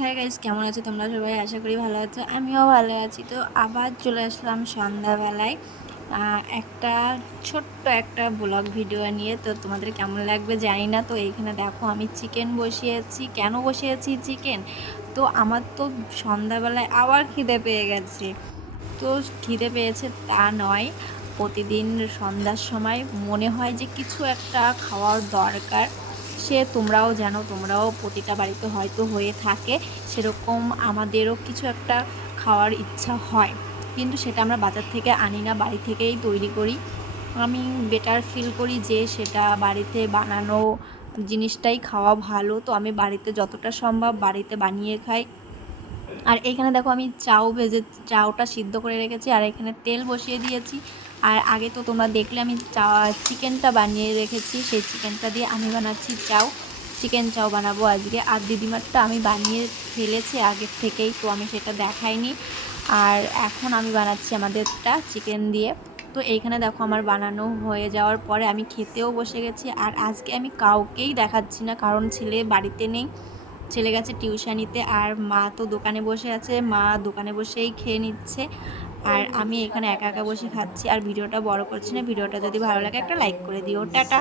হ্যাঁ গাইস, কেমন আছো তোমরা সবাই? আশা করি ভালো আছো, আমিও ভালো আছি। তো আবার চলে আসলাম সন্ধ্যাবেলায় একটা ছোট্ট একটা ব্লগ ভিডিও নিয়ে। তো তোমাদের কেমন লাগবে জানি না। তো এইখানে দেখো আমি চিকেন বসিয়েছি। কেন বসিয়েছি চিকেন? তো আমার তো সন্ধ্যাবেলায় আবার খিদে পেয়ে গেছে। তো খিদে পেয়েছে তা নয়, প্রতিদিন সন্ধ্যার সময় মনে হয় যে কিছু একটা খাওয়ার দরকার। সে তোমরাও জানো, তোমরাও প্রতিটা বাড়িতে হয়তো হয়ে থাকে সেরকম। আমাদেরও কিছু একটা খাওয়ার ইচ্ছা হয়, কিন্তু সেটা আমরা বাজার থেকে আনি না, বাড়ি থেকেই তৈরি করি। আমি বেটার ফিল করি যে সেটা বাড়িতে বানানো জিনিসটাই খাওয়া ভালো। তো আমি বাড়িতে যতটা সম্ভব বাড়িতে বানিয়ে খাই। আর এখানে দেখো আমি চাউটা সিদ্ধ করে রেখেছি, আর এখানে তেল বসিয়ে দিয়েছি। আর আগে তো তোমরা দেখলে আমি চিকেনটা বানিয়ে রেখেছি, সেই চিকেনটা দিয়ে আমি বানাচ্ছি চাউ। চিকেন চাউ বানাবো আজকে। আর দিদিমারটা আমি বানিয়ে ফেলেছি আগের থেকেই, তো আমি সেটা দেখাইনি। আর এখন আমি বানাচ্ছি আমাদেরটা চিকেন দিয়ে। তো এইখানে দেখো আমার বানানো হয়ে যাওয়ার পরে আমি খেতেও বসে গেছি। আর আজকে আমি কাউকেই দেখাচ্ছি না, কারণ ছেলে বাড়িতে নেই, চলে গেছে টিউশনিতে। আর মা তো দোকানে বসে আছে, মা দোকানে বসেই খেয়ে নিচ্ছে। আর আমি এখানে একা একা বসে খাচ্ছি। আর ভিডিওটা বড় করছি না। ভিডিওটা যদি ভালো লাগে একটা লাইক করে দিও। টাটা।